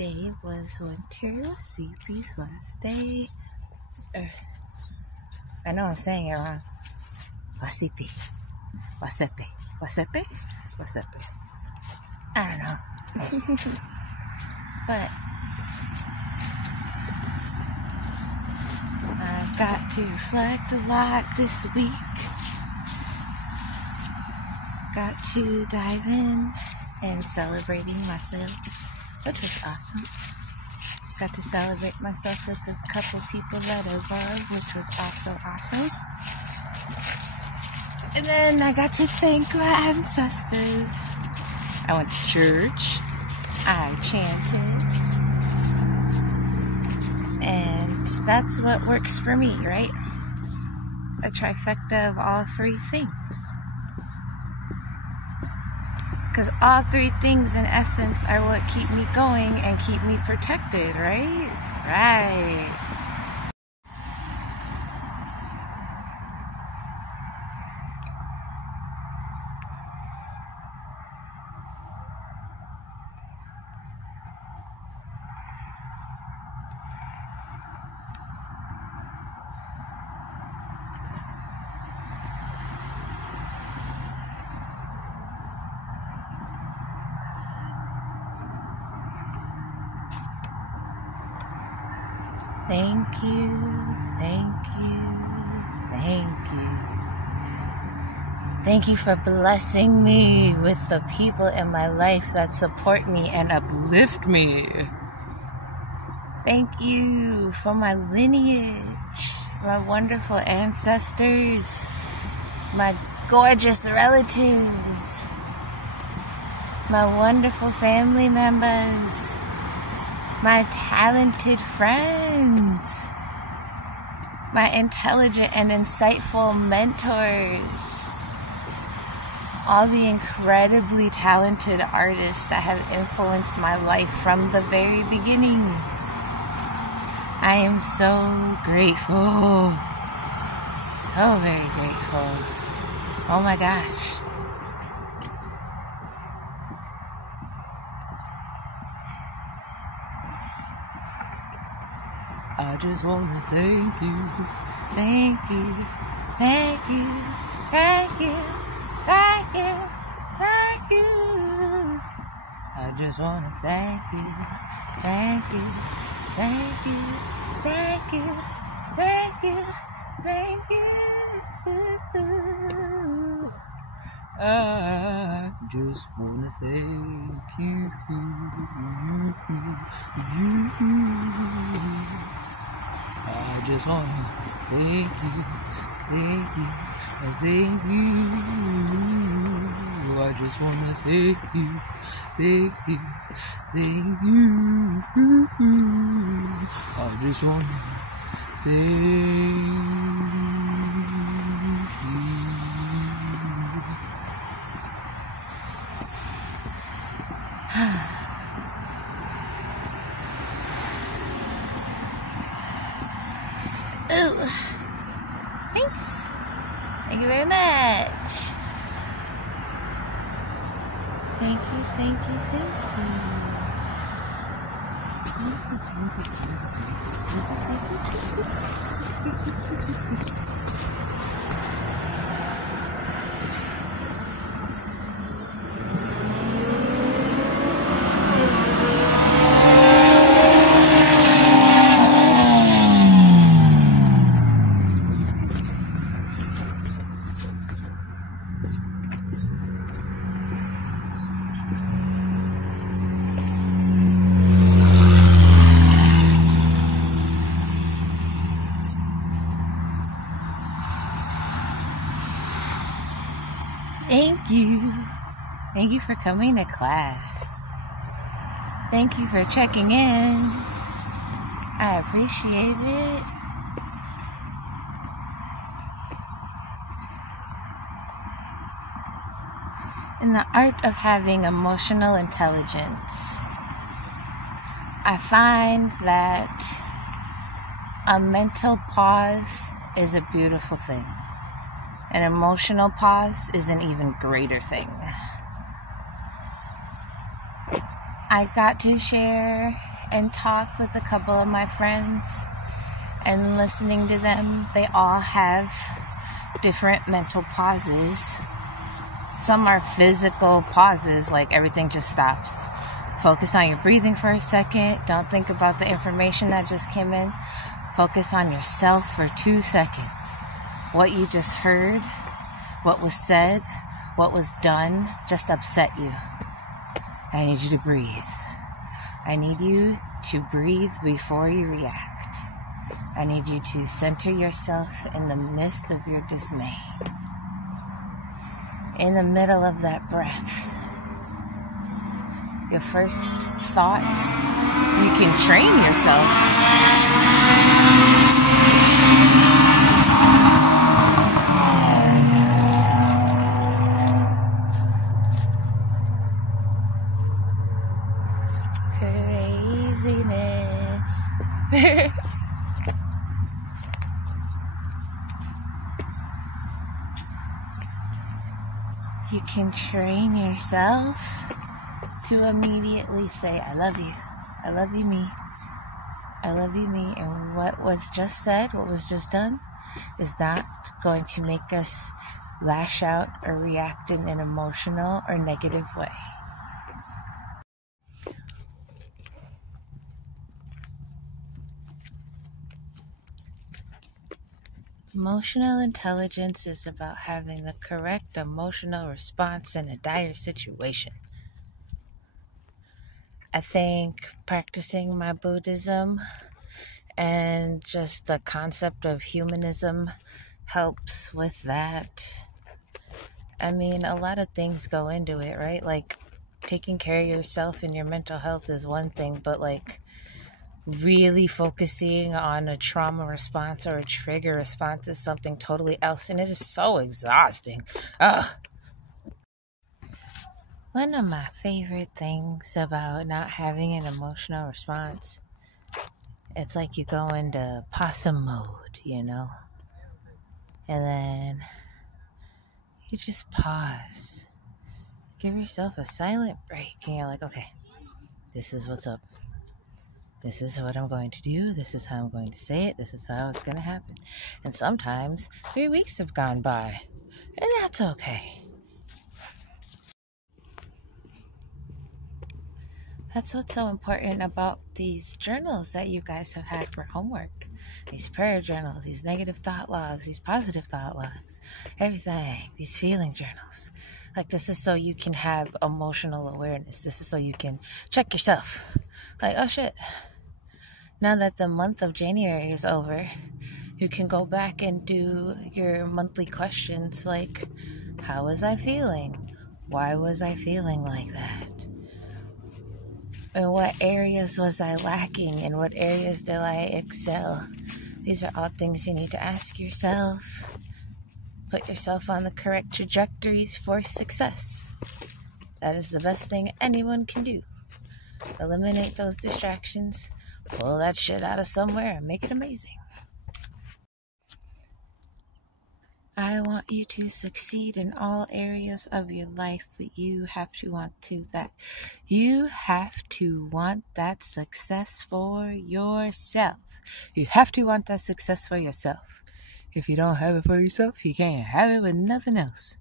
Today was Winter Wasipi's last day. I know I'm saying it wrong. Wasipi. Wasepe. Wasepe? Wasepe. I don't know. But I've got to reflect a lot this week. Got to dive in and celebrating myself, which was awesome. Got to celebrate myself with a couple people that I love, which was also awesome. And then I got to thank my ancestors. I went to church. I chanted. And that's what works for me, right? A trifecta of all three things. Because all three things, in essence, are what keep me going and keep me protected, right? Right. Thank you, thank you, thank you. Thank you for blessing me with the people in my life that support me and uplift me. Thank you for my lineage, my wonderful ancestors, my gorgeous relatives, my wonderful family members, my talented friends, my intelligent and insightful mentors, all the incredibly talented artists that have influenced my life from the very beginning. I am so grateful, so very grateful. Oh my gosh. I just want to thank you, thank you, thank you, thank you, thank you, thank you. I just want to thank you, thank you, thank you, thank you, thank you, thank you. I just want to thank you. I just want to thank you, thank you, thank you. I just want to thank you, thank you, thank you. I just want to thank you. Ooh, thanks. Thank you very much. Thank you, thank you, thank Thank you. Thank you for coming to class. Thank you for checking in. I appreciate it. In the art of having emotional intelligence, I find that a mental pause is a beautiful thing. An emotional pause is an even greater thing. I got to share and talk with a couple of my friends, and listening to them, they all have different mental pauses. Some are physical pauses, like everything just stops. Focus on your breathing for a second. Don't think about the information that just came in. Focus on yourself for 2 seconds. What you just heard, what was said, what was done just upset you. I need you to breathe. I need you to breathe before you react. I need you to center yourself in the midst of your dismay. In the middle of that breath, your first thought, you can train yourself. Craziness. You can train yourself to immediately say, I love you. I love you, me. I love you, me. And what was just said, what was just done, is not going to make us lash out or react in an emotional or negative way. Emotional intelligence is about having the correct emotional response in a dire situation. I think practicing my Buddhism and just the concept of humanism helps with that. I mean, a lot of things go into it, right? Like, taking care of yourself and your mental health is one thing, but like really focusing on a trauma response or a trigger response is something totally else, and it is so exhausting. Ugh. One of my favorite things about not having an emotional response, it's like you go into possum mode, you know? And then you just pause. Give yourself a silent break, and you're like, okay, this is what's up. This is what I'm going to do. This is how I'm going to say it. This is how it's going to happen. And sometimes 3 weeks have gone by, and that's okay. That's what's so important about these journals that you guys have had for homework. These prayer journals, these negative thought logs, these positive thought logs, everything, these feeling journals. Like, this is so you can have emotional awareness. This is so you can check yourself. Like, oh shit. Now that the month of January is over, you can go back and do your monthly questions like, how was I feeling? Why was I feeling like that? And what areas was I lacking? And what areas did I excel? These are all things you need to ask yourself. Put yourself on the correct trajectories for success. That is the best thing anyone can do. Eliminate those distractions. Pull that shit out of somewhere and make it amazing. I want you to succeed in all areas of your life, but you have to want that. You have to want that success for yourself. You have to want that success for yourself. If you don't have it for yourself, you can't have it with nothing else.